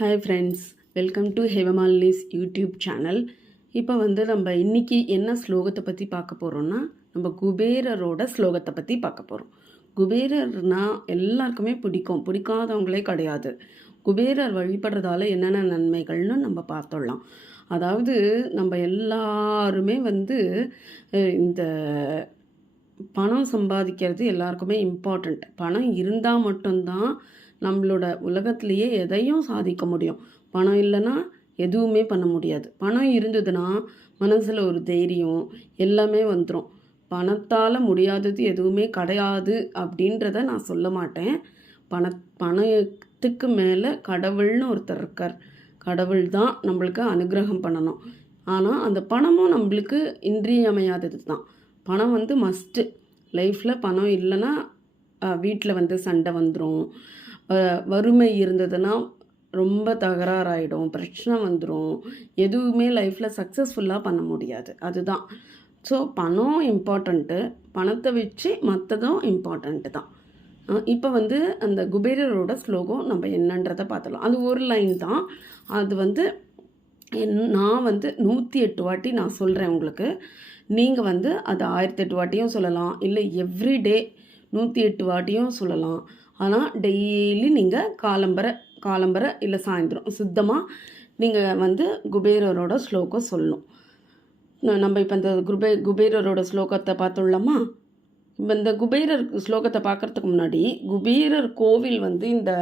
Hi friends, welcome to Hemamalini's YouTube channel. இப்போ நம்ம இன்றைக்கி என்ன ஸ்லோகத்தை பற்றி பார்க்க போகிறோன்னா, நம்ம குபேரரோட ஸ்லோகத்தை பற்றி பார்க்க போகிறோம். குபேரர்னால் எல்லாருக்குமே பிடிக்காதவங்களே கிடையாது. குபேரர் வழிபடுறதால என்னென்ன நன்மைகள்னு நம்ம பார்த்துடலாம். அதாவது நம்ம எல்லாருமே இந்த பணம் சம்பாதிக்கிறது எல்லாருக்குமே இம்பார்ட்டண்ட். பணம் இருந்தால் மட்டும்தான் நம்மளோட உலகத்துலேயே எதையும் சாதிக்க முடியும். பணம் இல்லைன்னா எதுவுமே பண்ண முடியாது. பணம் இருந்ததுன்னா மனசில் ஒரு தைரியம் எல்லாமே வந்துடும். பணத்தால் முடியாதது எதுவுமே கிடையாது அப்படின்றத நான் சொல்ல மாட்டேன். பணத்துக்கு மேலே கடவுள்னு ஒருத்தர் இருக்கார். கடவுள் தான் நம்மளுக்கு அனுகிரகம் பண்ணணும். ஆனால் அந்த பணமும் நம்மளுக்கு இன்றியமையாதது தான். பணம் மஸ்ட்டு. லைஃப்பில் பணம் இல்லைன்னா வீட்டில் சண்டை வந்துடும். வறுமை இருந்ததுன்னா ரொம்ப தகராறாயிடும், பிரச்சனை வந்துடும். எதுவுமே லைஃப்பில் சக்ஸஸ்ஃபுல்லாக பண்ண முடியாது. அதுதான். ஸோ பணம் இம்பார்ட்டண்ட்டு. பணத்தை வச்சு மற்றதும் இம்பார்ட்டண்ட்டு தான். இப்போ அந்த குபேரரோட ஸ்லோகம் நம்ம என்னன்றதை பார்த்துலாம். அது ஒரு லைன் தான். அது நான் 108 வாட்டி நான் சொல்கிறேன் உங்களுக்கு. நீங்கள் அது 1008 வாட்டியும் சொல்லலாம், இல்லை எவ்ரிடே 108 வாட்டியும் சொல்லலாம். ஆனால் டெய்லி நீங்கள் காலம்பரை இல்லை சாயந்தரம் சுத்தமாக நீங்கள் குபேரரோட ஸ்லோகம் சொல்லணும். நம்ம இப்போ இந்த குபேரரோட ஸ்லோகத்தை பார்த்துடலாமா? இப்போ இந்த குபேரர் ஸ்லோகத்தை பார்க்குறதுக்கு முன்னாடி, குபேரர் கோவில் இந்த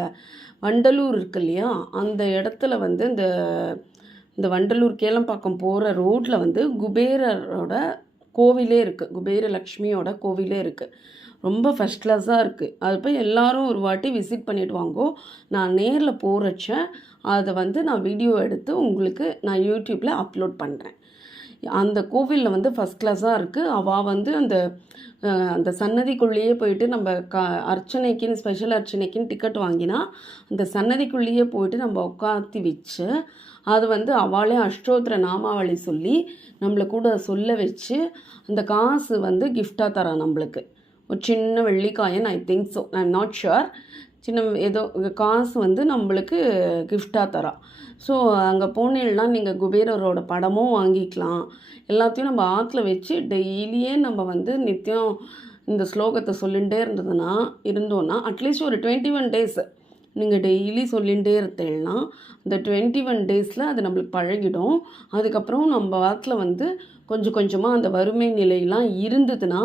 வண்டலூர் இருக்கு இல்லையா, அந்த இடத்துல இந்த வண்டலூர் கேளம்பாக்கம் போகிற ரோட்டில் குபேரரோட கோவிலே இருக்குது. குபேர லக்ஷ்மியோட கோவிலே இருக்குது. ரொம்ப ஃபஸ்ட் கிளாஸாக இருக்குது. அது போய் எல்லோரும் ஒரு வாட்டி விசிட் பண்ணிட்டு வாங்கோ. நான் நேரில் போகிறச்ச அதை நான் வீடியோ எடுத்து உங்களுக்கு நான் யூடியூப்பில் அப்லோட் பண்ணுறேன். அந்த கோவிலில் ஃபஸ்ட் கிளாஸாக இருக்குது. அவள் அந்த சன்னதிக்குள்ளேயே போயிட்டு நம்ம அர்ச்சனைக்குன்னு ஸ்பெஷல் அர்ச்சனைக்குன்னு டிக்கெட் வாங்கினா அந்த சன்னதிக்குள்ளேயே போயிட்டு நம்ம உட்காத்தி வச்சு அது அவளே அஷ்டோத்திர நாமாவளி சொல்லி நம்மளை கூட சொல்ல வச்சு அந்த காசு கிஃப்டாக தரா நம்மளுக்கு. ஒரு சின்ன வெள்ளிக்காயன், I think so, I am not sure. சின்ன ஏதோ காசு நம்மளுக்கு கிஃப்டாக தரா. ஸோ அங்கே போனீங்கன்னா நீங்கள் குபேரரோட படமும் வாங்கிக்கலாம். எல்லாத்தையும் நம்ம ஆற்றுல வச்சு டெய்லியே நம்ம நித்தியம் இந்த ஸ்லோகத்தை சொல்லிகிட்டே இருந்தோன்னா அட்லீஸ்ட் ஒரு 21 டேஸ் நீங்கள் டெய்லி சொல்லிகிட்டே இருந்தேன்னா அந்த 21 டேஸில் அது நம்மளுக்கு பழகிடும். அதுக்கப்புறம் நம்ம ஆற்றுல கொஞ்சம் கொஞ்சமாக அந்த வறுமை நிலையெல்லாம் இருந்ததுன்னா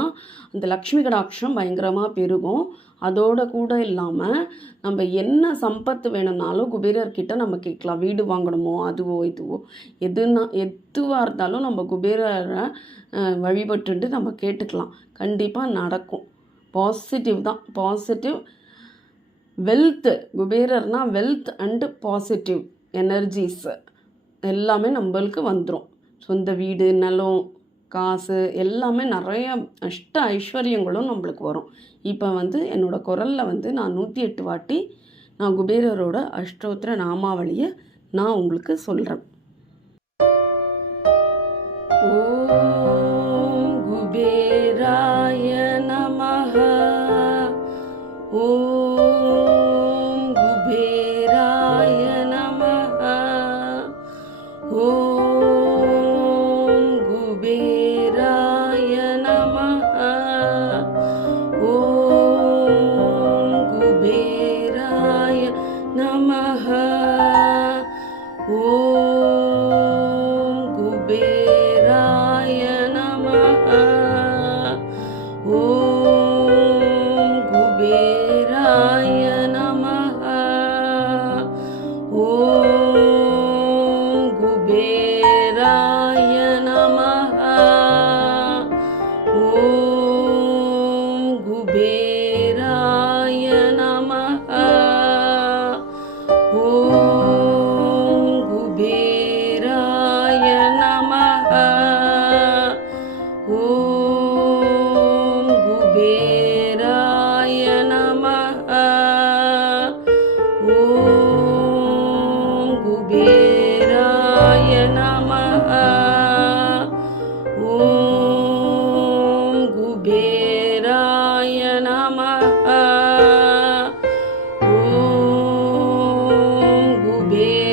அந்த லக்ஷ்மி கடாட்சம் பயங்கரமாக பெருகும். அதோட கூட இல்லாமல் நம்ம என்ன சம்பத்து வேணும்னாலும் குபேரர்கிட்ட நம்ம கேட்கலாம். வீடு வாங்கணுமோ அதுவோ இதுவோ எதுவாக இருந்தாலும் நம்ம குபேரரை வழிபட்டுட்டு நம்ம கேட்டுக்கலாம். கண்டிப்பாக நடக்கும். பாசிட்டிவ் தான். Positive wealth. குபேரர்னால் வெல்த் அண்டு பாசிட்டிவ் எனர்ஜிஸ் எல்லாமே நம்மளுக்கு வந்துடும். சொந்த வீடு, நிலம், காசு எல்லாமே நிறைய அஷ்ட ஐஸ்வர்யங்களும் நம்மளுக்கு வரும். இப்போ என்னோடய குரலில் நான் 108 வாட்டி நான் குபேரரோட அஷ்டோத்திர நாமாவளியை நான் உங்களுக்கு சொல்கிறேன். ஓம் குபேராய நமஹ. ஓம் குபேராய நமஹ. ஓம் குபேராய நமஹ. ஓம் குபேராய நமஹ. ஓம் குபேராய நமஹ. ஓம் குபேராய நமஹ. ஓம் குபேராய நமஹ. ஓம் குபேராய நமஹ. ஓம் குபேராய நமஹ. ஓம் குபேராய நமஹ. ஓம் குபேராய நமஹ. ஓம் குபேராய நமஹ. ஓம் குபேராய